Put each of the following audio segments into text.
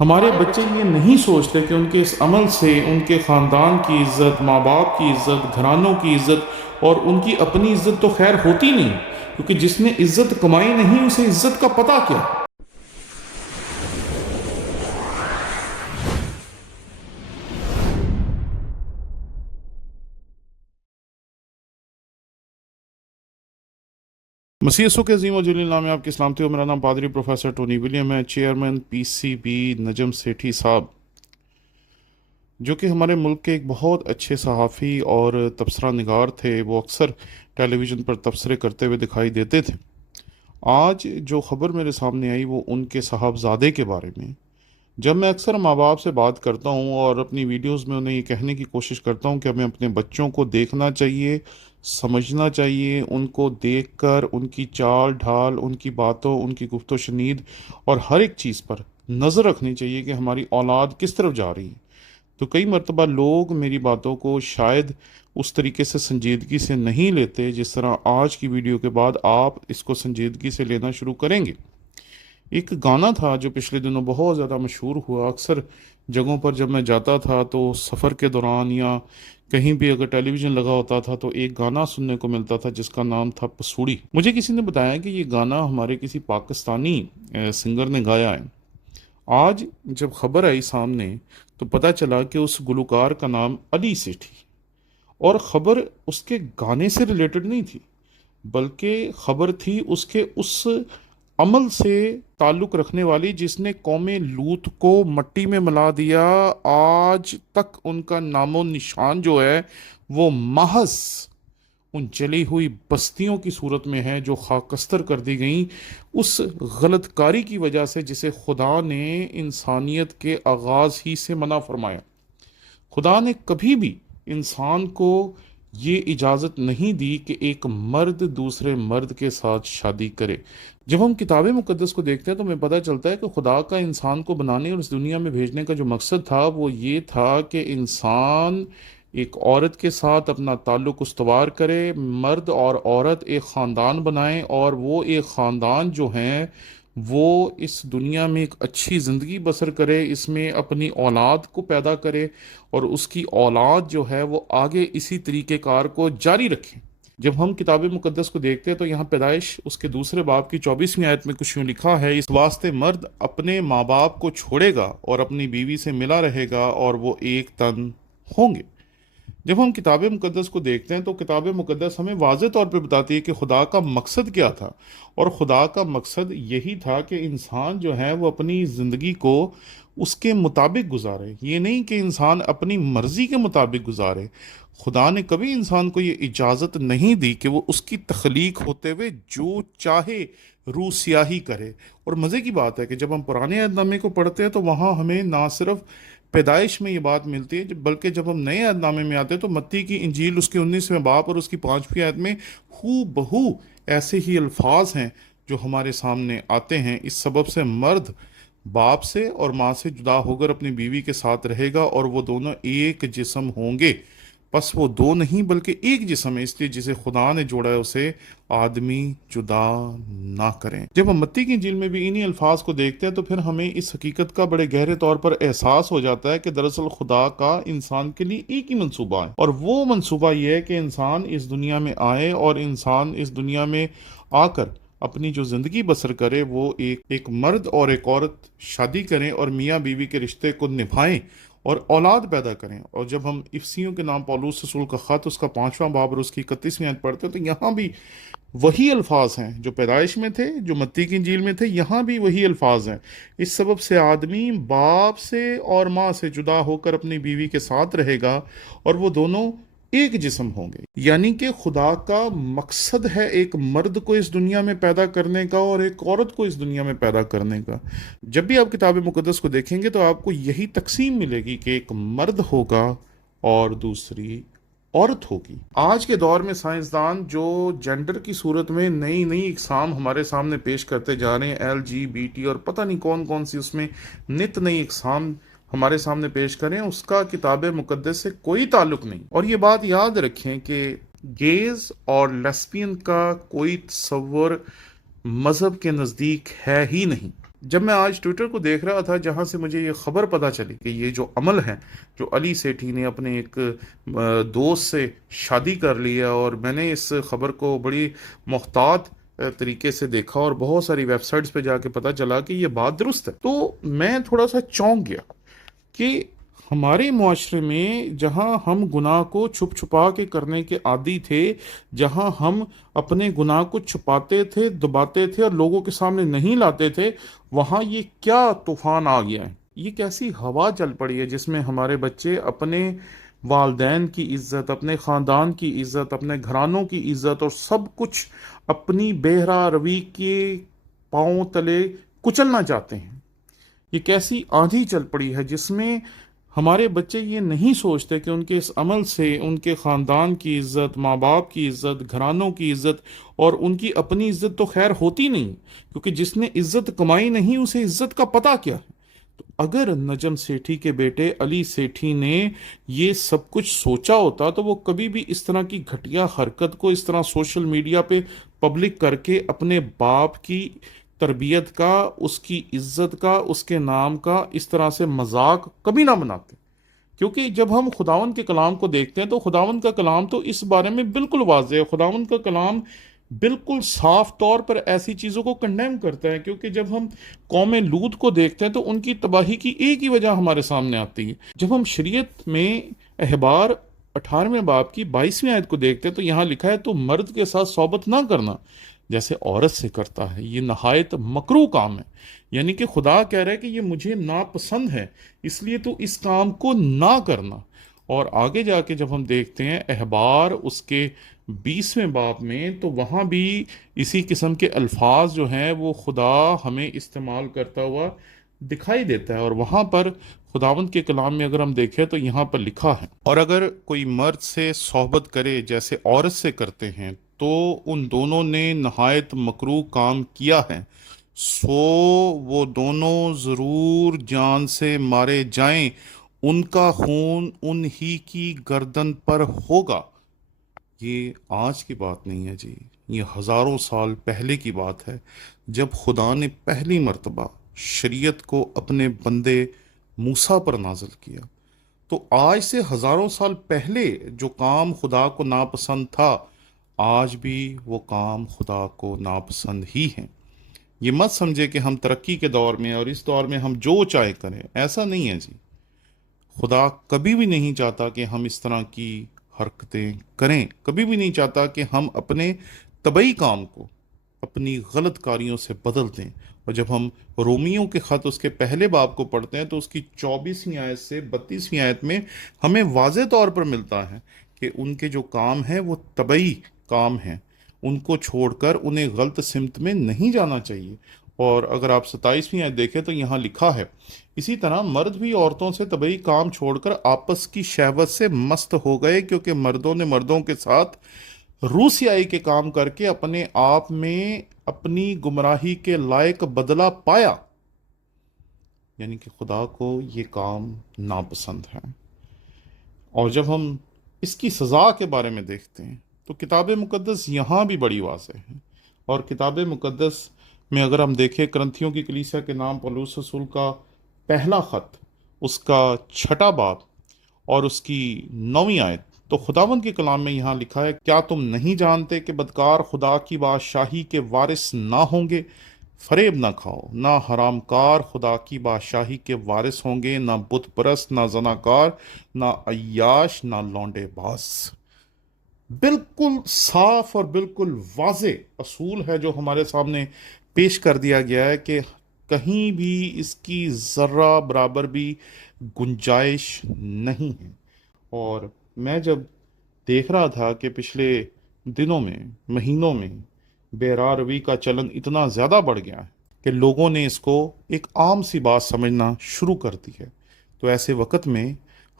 ہمارے بچے یہ نہیں سوچتے کہ ان کے اس عمل سے ان کے خاندان کی عزت، ماں باپ کی عزت، گھرانوں کی عزت اور ان کی اپنی عزت تو خیر ہوتی نہیں، کیونکہ جس نے عزت کمائی نہیں اسے عزت کا پتہ کیا۔ مسیح یسوع کے عظیم و جلیل نام میں آپ کی سلامتی ہو۔ میرا نام پادری پروفیسر ٹونی ولیم ہے، chairman P C B Najam Sethi صاحب، جو کہ ہمارے ملک کے ایک بہت اچھے صحافی اور تبصرہ نگار تھے۔ وہ اکثر ٹیلی ویژن پر تبصرے کرتے ہوئے دکھائی دیتے تھے۔ آج جو خبر میرے سامنے آئی وہ ان کے صاحبزادے کے بارے میں۔ جب میں اکثر ماں باپ سے بات کرتا ہوں اور اپنی ویڈیوز میں انہیں یہ کہنے کی کوشش کرتا ہوں کہ ہمیں اپنے بچوں کو دیکھنا چاہیے، سمجھنا چاہیے، ان کو دیکھ کر ان کی چال ڈھال، ان کی باتوں، ان کی گفت و شنید اور ہر ایک چیز پر نظر رکھنی چاہیے کہ ہماری اولاد کس طرف جا رہی ہے، تو کئی مرتبہ لوگ میری باتوں کو شاید اس طریقے سے سنجیدگی سے نہیں لیتے جس طرح آج کی ویڈیو کے بعد آپ اس کو سنجیدگی سے لینا شروع کریں گے۔ ایک گانا تھا جو پچھلے دنوں بہت زیادہ مشہور ہوا۔ اکثر جگہوں پر جب میں جاتا تھا تو سفر کے دوران یا کہیں بھی اگر ٹیلی ویژن لگا ہوتا تھا تو ایک گانا سننے کو ملتا تھا جس کا نام تھا پسوڑی۔ مجھے کسی نے بتایا کہ یہ گانا ہمارے کسی پاکستانی سنگر نے گایا ہے۔ آج جب خبر آئی سامنے تو پتہ چلا کہ اس گلوکار کا نام علی سیٹھی، اور خبر اس کے گانے سے ریلیٹڈ نہیں تھی، بلکہ خبر تھی اس کے اس عمل سے تعلق رکھنے والی جس نے قوم لوط کو مٹی میں ملا دیا۔ آج تک ان کا نام و نشان جو ہے وہ محض ان جلی ہوئی بستیوں کی صورت میں ہے جو خاکستر کر دی گئیں اس غلط کاری کی وجہ سے جسے خدا نے انسانیت کے آغاز ہی سے منع فرمایا۔ خدا نے کبھی بھی انسان کو یہ اجازت نہیں دی کہ ایک مرد دوسرے مرد کے ساتھ شادی کرے۔ جب ہم کتاب مقدس کو دیکھتے ہیں تو ہمیں پتہ چلتا ہے کہ خدا کا انسان کو بنانے اور اس دنیا میں بھیجنے کا جو مقصد تھا وہ یہ تھا کہ انسان ایک عورت کے ساتھ اپنا تعلق استوار کرے، مرد اور عورت ایک خاندان بنائیں، اور وہ ایک خاندان جو ہیں وہ اس دنیا میں ایک اچھی زندگی بسر کرے، اس میں اپنی اولاد کو پیدا کرے اور اس کی اولاد جو ہے وہ آگے اسی طریقہ کار کو جاری رکھے۔ جب ہم کتاب مقدس کو دیکھتے ہیں تو یہاں پیدائش اس کے دوسرے باب کی 24ویں آیت میں کچھ یوں لکھا ہے، اس واسطے مرد اپنے ماں باپ کو چھوڑے گا اور اپنی بیوی سے ملا رہے گا اور وہ ایک تن ہوں گے۔ جب ہم کتاب مقدس کو دیکھتے ہیں تو کتاب مقدس ہمیں واضح طور پہ بتاتی ہے کہ خدا کا مقصد کیا تھا، اور خدا کا مقصد یہی تھا کہ انسان جو ہے وہ اپنی زندگی کو اس کے مطابق گزارے، یہ نہیں کہ انسان اپنی مرضی کے مطابق گزارے۔ خدا نے کبھی انسان کو یہ اجازت نہیں دی کہ وہ اس کی تخلیق ہوتے ہوئے جو چاہے روح سیاہی کرے۔ اور مزے کی بات ہے کہ جب ہم پرانے عہد نامے کو پڑھتے ہیں تو وہاں ہمیں نہ صرف پیدائش میں یہ بات ملتی ہے، بلکہ جب ہم نئے عہد نامے میں آتے ہیں تو متی کی انجیل اس کے 19ویں باب اور اس کی 5ویں آیت میں ہو بہو ایسے ہی الفاظ ہیں جو ہمارے سامنے آتے ہیں۔ اس سبب سے مرد باپ سے اور ماں سے جدا ہو کر اپنی بیوی کے ساتھ رہے گا اور وہ دونوں ایک جسم ہوں گے۔ پس وہ دو نہیں بلکہ ایک جسم ہے، اس لیے جسے خدا نے جوڑا ہے اسے آدمی جدا نہ کریں۔ جب ہم متی کی انجیل میں بھی انہی الفاظ کو دیکھتے ہیں تو پھر ہمیں اس حقیقت کا بڑے گہرے طور پر احساس ہو جاتا ہے کہ دراصل خدا کا انسان کے لیے ایک ہی منصوبہ ہے، اور وہ منصوبہ یہ ہے کہ انسان اس دنیا میں آئے اور انسان اس دنیا میں آ کر اپنی جو زندگی بسر کرے وہ ایک مرد اور ایک عورت شادی کریں اور میاں بیوی کے رشتے کو نبھائیں اور اولاد پیدا کریں۔ اور جب ہم افسیوں کے نام پولس رسول کا خط اس کا 5واں باب اور اس کی 31ویں آیت پڑھتے ہیں تو یہاں بھی وہی الفاظ ہیں جو پیدائش میں تھے، جو متی کی انجیل میں تھے، یہاں بھی وہی الفاظ ہیں۔ اس سبب سے آدمی باپ سے اور ماں سے جدا ہو کر اپنی بیوی کے ساتھ رہے گا اور وہ دونوں ایک جسم ہوں گے۔ یعنی کہ خدا کا مقصد ہے ایک مرد کو اس دنیا میں پیدا کرنے کا اور ایک عورت کو اس دنیا میں پیدا کرنے کا۔ جب بھی آپ کتاب مقدس کو دیکھیں گے تو آپ کو یہی تقسیم ملے گی کہ ایک مرد ہوگا اور دوسری عورت ہوگی۔ آج کے دور میں سائنسدان جو جینڈر کی صورت میں نئی نئی اقسام ہمارے سامنے پیش کرتے جا رہے ہیں، LGBT اور پتہ نہیں کون کون سی اس میں نت نئی اقسام ہمارے سامنے پیش کریں، اس کا کتاب مقدس سے کوئی تعلق نہیں۔ اور یہ بات یاد رکھیں کہ گیز اور لیسبین کا کوئی تصور مذہب کے نزدیک ہے ہی نہیں۔ جب میں آج ٹویٹر کو دیکھ رہا تھا جہاں سے مجھے یہ خبر پتہ چلی کہ یہ جو عمل ہے جو علی سیٹھی نے اپنے ایک دوست سے شادی کر لیا، اور میں نے اس خبر کو بڑی محتاط طریقے سے دیکھا اور بہت ساری ویب سائٹس پہ جا کے پتہ چلا کہ یہ بات درست ہے، تو میں تھوڑا سا چونک گیا کہ ہمارے معاشرے میں جہاں ہم گناہ کو چھپ چھپا کے کرنے کے عادی تھے، جہاں ہم اپنے گناہ کو چھپاتے تھے، دباتے تھے اور لوگوں کے سامنے نہیں لاتے تھے، وہاں یہ کیا طوفان آ گیا ہے، یہ کیسی ہوا چل پڑی ہے جس میں ہمارے بچے اپنے والدین کی عزت، اپنے خاندان کی عزت، اپنے گھرانوں کی عزت اور سب کچھ اپنی بہرا روی کے پاؤں تلے کچلنا چاہتے ہیں۔ یہ کیسی آندھی چل پڑی ہے جس میں ہمارے بچے یہ نہیں سوچتے کہ ان کے اس عمل سے ان کے خاندان کی عزت، ماں باپ کی عزت، گھرانوں کی عزت اور ان کی اپنی عزت تو خیر ہوتی نہیں، کیونکہ جس نے عزت کمائی نہیں اسے عزت کا پتہ کیا ہے۔ تو اگر نجم سیٹھی کے بیٹے علی سیٹھی نے یہ سب کچھ سوچا ہوتا تو وہ کبھی بھی اس طرح کی گھٹیا حرکت کو اس طرح سوشل میڈیا پہ پبلک کر کے اپنے باپ کی تربیت کا، اس کی عزت کا، اس کے نام کا اس طرح سے مذاق کبھی نہ بناتے۔ کیونکہ جب ہم خداوند کے کلام کو دیکھتے ہیں تو خداوند کا کلام تو اس بارے میں بالکل واضح ہے، خداوند کا کلام بالکل صاف طور پر ایسی چیزوں کو کنڈیم کرتا ہے۔ کیونکہ جب ہم قوم لوط کو دیکھتے ہیں تو ان کی تباہی کی ایک ہی وجہ ہمارے سامنے آتی ہے۔ جب ہم شریعت میں احبار 18ویں باب کی 22ویں آیت کو دیکھتے ہیں تو یہاں لکھا ہے تو مرد کے ساتھ صحبت نہ کرنا جیسے عورت سے کرتا ہے، یہ نہایت مکروہ کام ہے۔ یعنی کہ خدا کہہ رہا ہے کہ یہ مجھے ناپسند ہے، اس لیے تو اس کام کو نہ کرنا۔ اور آگے جا کے جب ہم دیکھتے ہیں احبار اس کے 20ویں باب میں تو وہاں بھی اسی قسم کے الفاظ جو ہیں وہ خدا ہمیں استعمال کرتا ہوا دکھائی دیتا ہے۔ اور وہاں پر خداوند کے کلام میں اگر ہم دیکھیں تو یہاں پر لکھا ہے، اور اگر کوئی مرد سے صحبت کرے جیسے عورت سے کرتے ہیں تو ان دونوں نے نہایت مکروہ کام کیا ہے، سو وہ دونوں ضرور جان سے مارے جائیں، ان کا خون ان ہی کی گردن پر ہوگا۔ یہ آج کی بات نہیں ہے جی، یہ ہزاروں سال پہلے کی بات ہے، جب خدا نے پہلی مرتبہ شریعت کو اپنے بندے موسیٰ پر نازل کیا۔ تو آج سے ہزاروں سال پہلے جو کام خدا کو ناپسند تھا، آج بھی وہ کام خدا کو ناپسند ہی ہیں۔ یہ مت سمجھے کہ ہم ترقی کے دور میں اور اس دور میں ہم جو چاہے کریں، ایسا نہیں ہے جی۔ خدا کبھی بھی نہیں چاہتا کہ ہم اس طرح کی حرکتیں کریں، کبھی بھی نہیں چاہتا کہ ہم اپنے طبعی کام کو اپنی غلط کاریوں سے بدل دیں۔ اور جب ہم رومیوں کے خط اس کے پہلے باب کو پڑھتے ہیں تو اس کی 24ویں آیت سے 32ویں آیت میں ہمیں واضح طور پر ملتا ہے کہ ان کے جو کام ہیں وہ طبعی کام ہیں، ان کو چھوڑ کر انہیں غلط سمت میں نہیں جانا چاہیے۔ اور اگر آپ 27ویں آیت دیکھیں تو یہاں لکھا ہے، اسی طرح مرد بھی عورتوں سے طبعی کام چھوڑ کر آپس کی شہوت سے مست ہو گئے، کیونکہ مردوں نے مردوں کے ساتھ روسیائی کے کام کر کے اپنے آپ میں اپنی گمراہی کے لائق بدلہ پایا۔ یعنی کہ خدا کو یہ کام ناپسند ہے۔ اور جب ہم اس کی سزا کے بارے میں دیکھتے ہیں تو کتاب مقدس یہاں بھی بڑی واضح ہے۔ اور کتاب مقدس میں اگر ہم دیکھیں کرنتھیوں کی کلیسیا کے نام پولس رسول کا پہلا خط، اس کا 6 باب اور اس کی 9ویں آیت، تو خداوند کے کلام میں یہاں لکھا ہے، کیا تم نہیں جانتے کہ بدکار خدا کی بادشاہی کے وارث نہ ہوں گے؟ فریب نہ کھاؤ، نہ حرام کار خدا کی بادشاہی کے وارث ہوں گے، نہ بت پرست، نہ زناکار، نہ عیاش، نہ لونڈے باز۔ بالکل صاف اور بالکل واضح اصول ہے جو ہمارے سامنے پیش کر دیا گیا ہے کہ کہیں بھی اس کی ذرہ برابر بھی گنجائش نہیں ہے۔ اور میں جب دیکھ رہا تھا کہ پچھلے دنوں میں، مہینوں میں بے راہ روی کا چلن اتنا زیادہ بڑھ گیا ہے کہ لوگوں نے اس کو ایک عام سی بات سمجھنا شروع کر دی ہے، تو ایسے وقت میں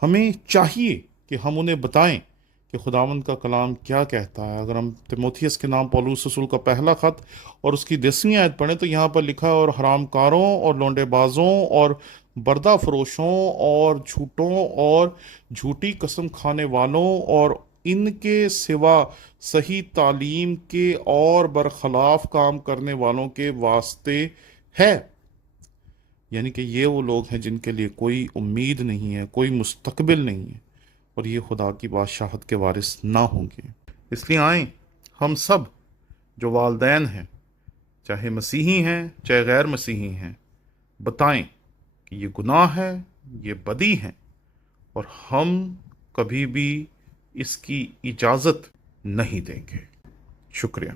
ہمیں چاہیے کہ ہم انہیں بتائیں کہ خداوند کا کلام کیا کہتا ہے۔ اگر ہم تیموتھیوس کے نام پولس رسول کا پہلا خط اور اس کی 10ویں آیت پڑھیں تو یہاں پر لکھا ہے، اور حرام کاروں اور لونڈے بازوں اور بردہ فروشوں اور جھوٹوں اور جھوٹی قسم کھانے والوں اور ان کے سوا صحیح تعلیم کے اور برخلاف کام کرنے والوں کے واسطے ہے۔ یعنی کہ یہ وہ لوگ ہیں جن کے لیے کوئی امید نہیں ہے، کوئی مستقبل نہیں ہے، اور یہ خدا کی بادشاہت کے وارث نہ ہوں گے۔ اس لیے آئیں ہم سب جو والدین ہیں، چاہے مسیحی ہیں چاہے غیر مسیحی ہیں، بتائیں کہ یہ گناہ ہے، یہ بدی ہے، اور ہم کبھی بھی اس کی اجازت نہیں دیں گے۔ شکریہ۔